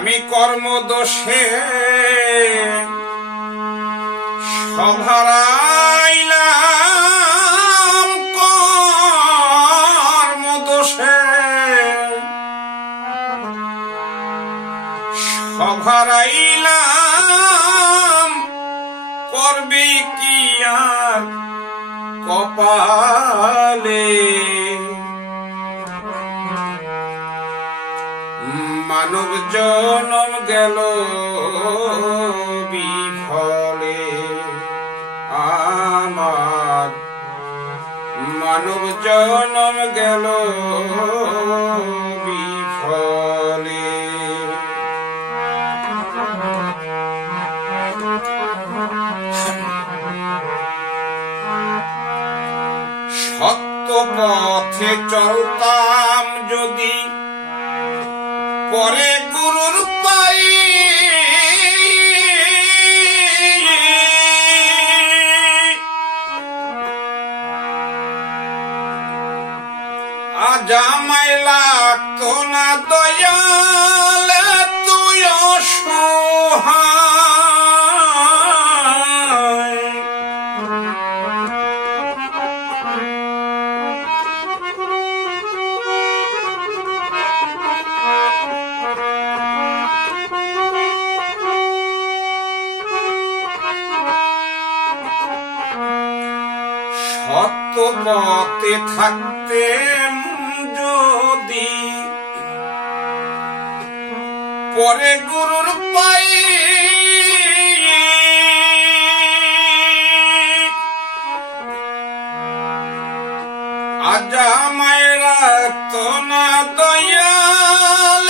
আমি কর্মদোষে সভারাইলাম, কর্মদোষে সভারাইলাম, করবে কি আর কপালে। মানব জনম গেল বিফলে, আমার মানব জনম গেল বিফলে। সত্য পথে চলতাম যদি, পরে গুরুর পাই আজ আমায় লাগতো না দয়াল, তুই অসহায়। সত্য পথে থাকতে যদি, পরে গুরুর পাই আজ আমায় রাখতো না দয়াল,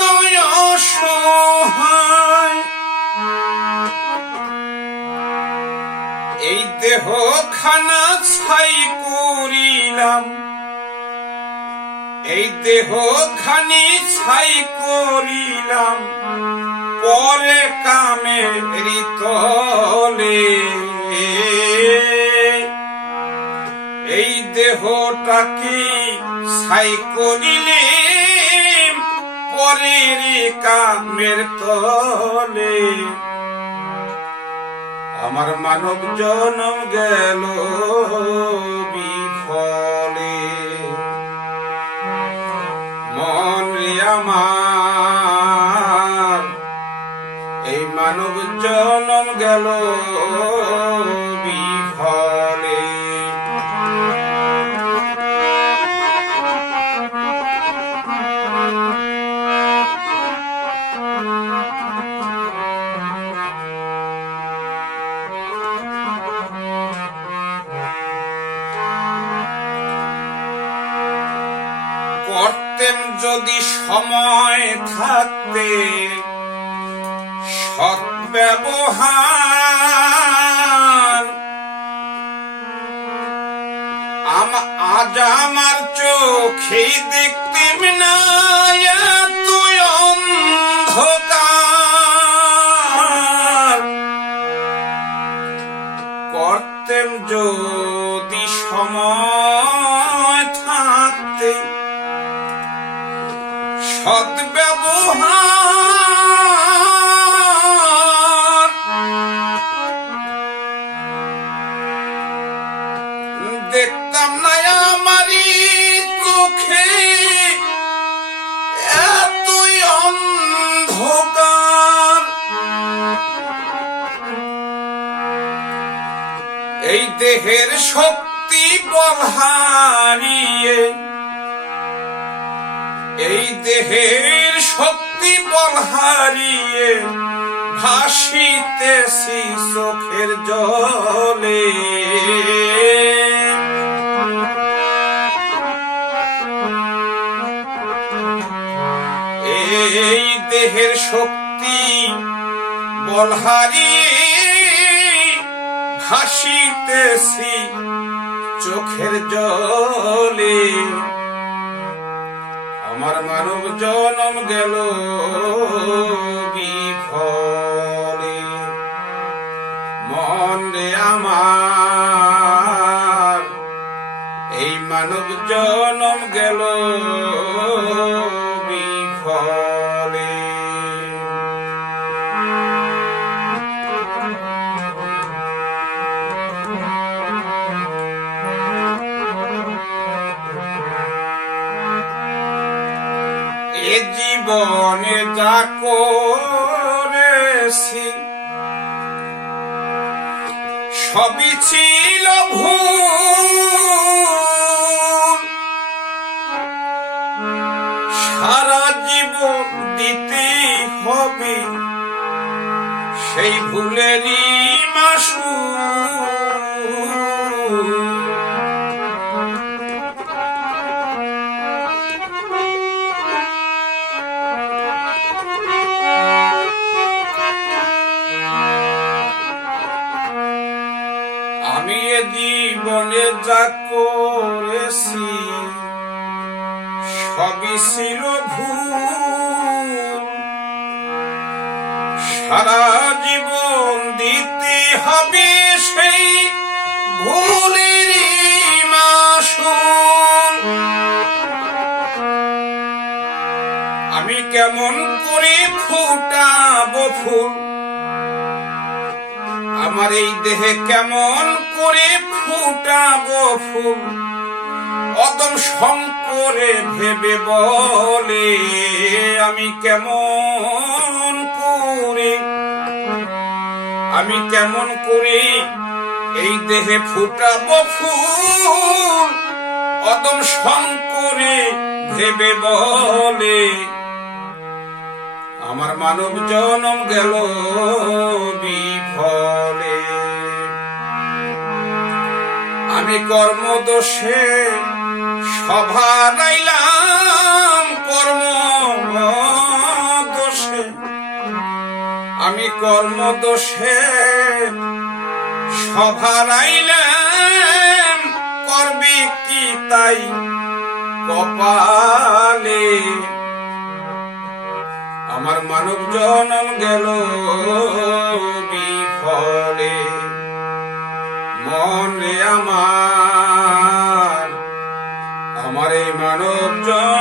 তুই অসহায়। এই দেহ খানা ছাই করিলাম, এই দেহ খানি ছাই করিলাম, পরে কামেরি তলে। এই দেহটা কি ছাই করিলে, পরের কামের তলে। আমার মানব জনম গেল বিফলে। মন রে আমার, এই মানব জনম গেল বিফলে। করতেম যদি সময় থাকতে সৎ ব্যবহার, আজ আমার চোখে দেখতেম না তুই অন্ধকার। করতেম যদি সময় থাকতে সৎ ব্যবহার, দেখতাম না আমারই চোখে এতই অন্ধকার। এই দেহের শক্তি বল হারিয়ে, এই দেহের শক্তি বল হারিয়ে ভাসিতেছি চোখের জলে। এই দেহের শক্তি বল হারিয়ে ভাসিতেছি চোখের জলে। আমার মানব জনম গেল বিফলে। মন রে আমার, এই মানব জনম গেল বিফলে। এ জীবনে যা করেছি সবই ছিল ভুল, সারা জীবন দিতে হবে সেই ভুলেরই মাসুল। আমি এ জীবনে যা করেছি সবই ছিল ভুল, সারা জীবন দিতে হবে সেই ভুলের মাসুল। আমি কেমন করে ফুটাবো ফুল, আমার এই দেহে কেমন করে ফুটাবো ফুল, অদম শঙ্করে ভেবে বলে আমি কেমন করে এই দেহে ফুটাবো ফুল, অদম শঙ্করে ভেবে বলে আমার মানব জনম গেল বিফলে। আমি কর্মদোষে সভারাইলাম, আমি কর্মদোষে সভারাইলাম, করবি কি তাই কপালে। আমার মানব জনম গেল বিফলে। মন রে আমার এই মানব জনম